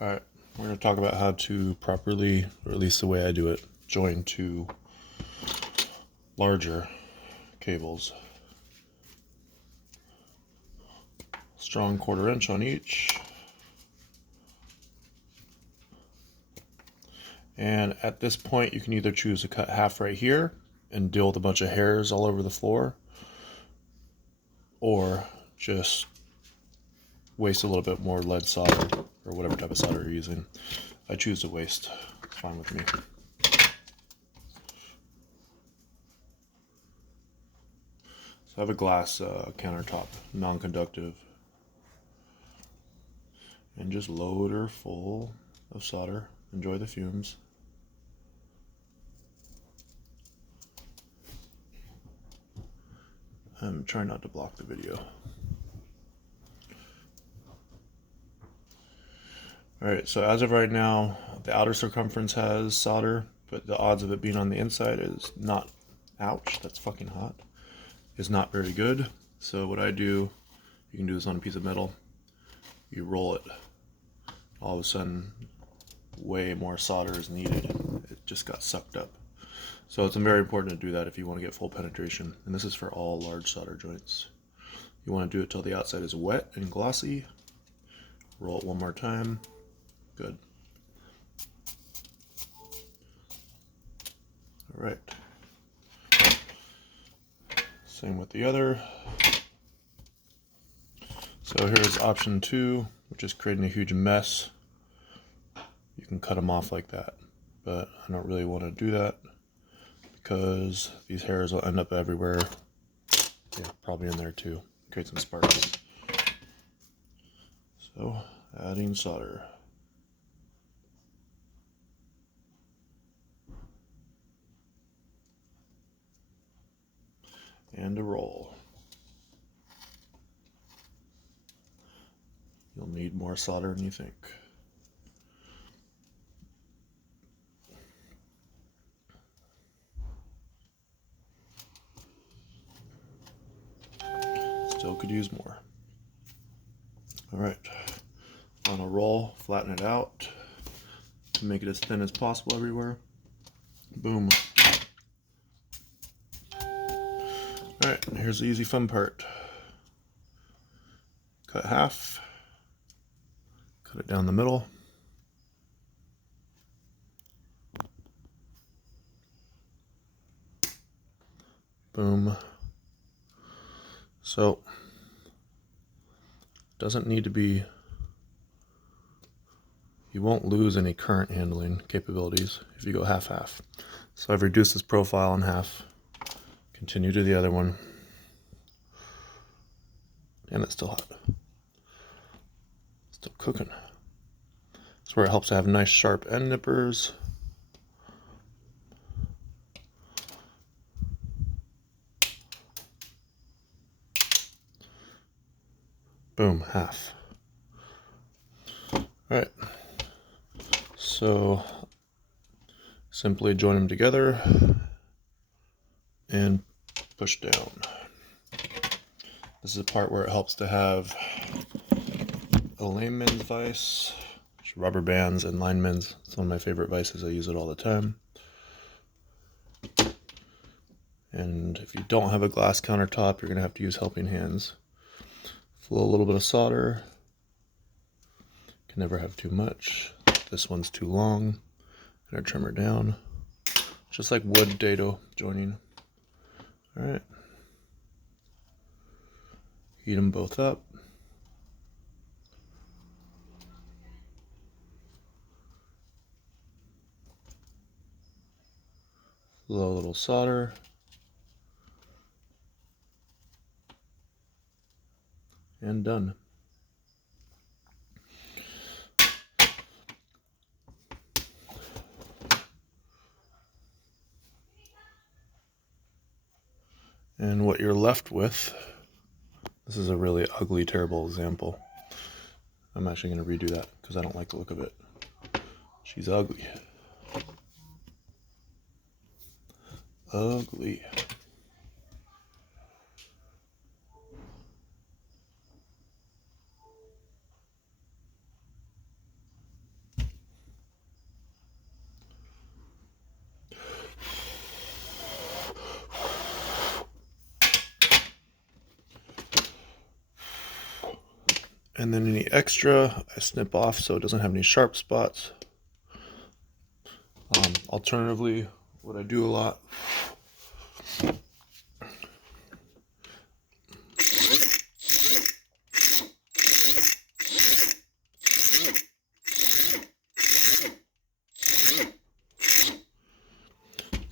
Alright, we're going to talk about how to properly, or at least the way I do it, join two larger cables. Strong 1/4 inch on each. And at this point you can either choose to cut half right here and deal with a bunch of hairs all over the floor, or just waste a little bit more lead solder or whatever type of solder you're using. I choose to waste. It's fine with me. So I have a glass countertop, non-conductive, and just load her full of solder. Enjoy the fumes. I'm trying not to block the video. Alright, so as of right now, the outer circumference has solder, but the odds of it being on the inside is not, ouch, that's fucking hot, is not very good. So what I do, you can do this on a piece of metal, you roll it, all of a sudden way more solder is needed. It just got sucked up. So it's very important to do that if you want to get full penetration. And this is for all large solder joints. You want to do it till the outside is wet and glossy. Roll it one more time. Good. All right. Same with the other. So here's option 2, which is creating a huge mess. You can cut them off like that, but I don't really want to do that because these hairs will end up everywhere. Yeah, probably in there too. Create some sparks. So, adding solder. And a roll. You'll need more solder than you think. Still could use more. Alright, final roll, flatten it out, make it as thin as possible everywhere. Boom. Alright, here's the easy fun part. Cut half, cut it down the middle. Boom. So, doesn't need to be, you won't lose any current handling capabilities if you go half-half. So I've reduced this profile in half. Continue to the other one. And it's still hot. Still cooking. That's where it helps to have nice sharp end nippers. Boom, half. Alright. So simply join them together and push down. This is a part where it helps to have a layman's vise, rubber bands and linemen's. It's one of my favorite vices. I use it all the time. And if you don't have a glass countertop, you're going to have to use helping hands. Flow a little bit of solder. Can never have too much. This one's too long. I'm going to trim her down. Just like wood dado joining. Alright. Heat them both up. Flow a little solder. And done. And what you're left with, this is a really ugly, terrible example. I'm actually going to redo that because I don't like the look of it. She's ugly. Ugly. And then any extra, I snip off so it doesn't have any sharp spots. Alternatively, what I do a lot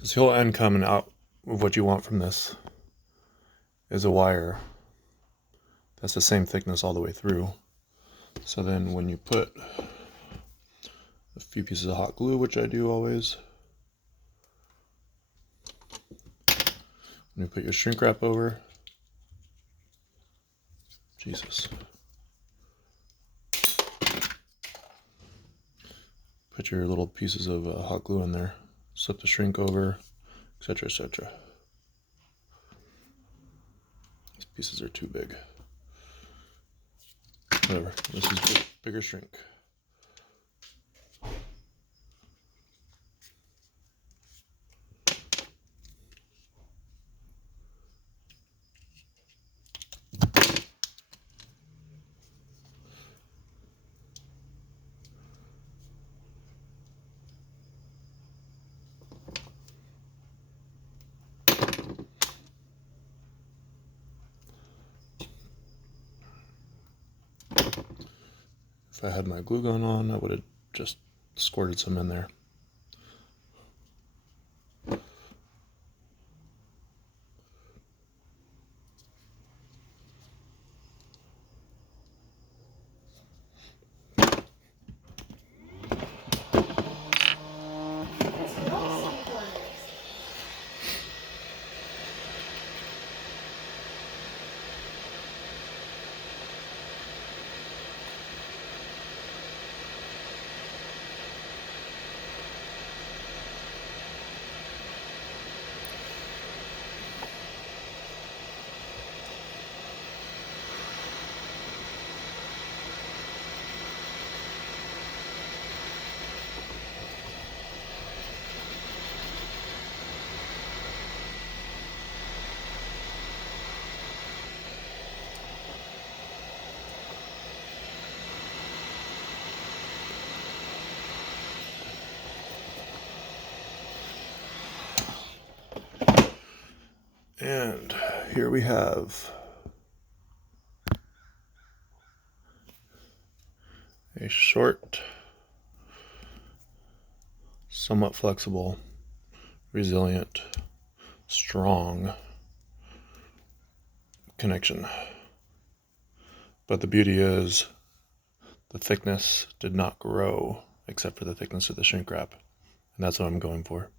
is the whole end coming out of what you want from this is a wire that's the same thickness all the way through. So then when you put a few pieces of hot glue, which I do always, when you put your shrink wrap over, Jesus, put your little pieces of hot glue in there, slip the shrink over, etc., etc. These pieces are too big. Whatever, this is bigger shrink. If I had my glue gun on, I would have just squirted some in there. And here we have a short, somewhat flexible, resilient, strong connection. But the beauty is the thickness did not grow except for the thickness of the shrink wrap. And that's what I'm going for.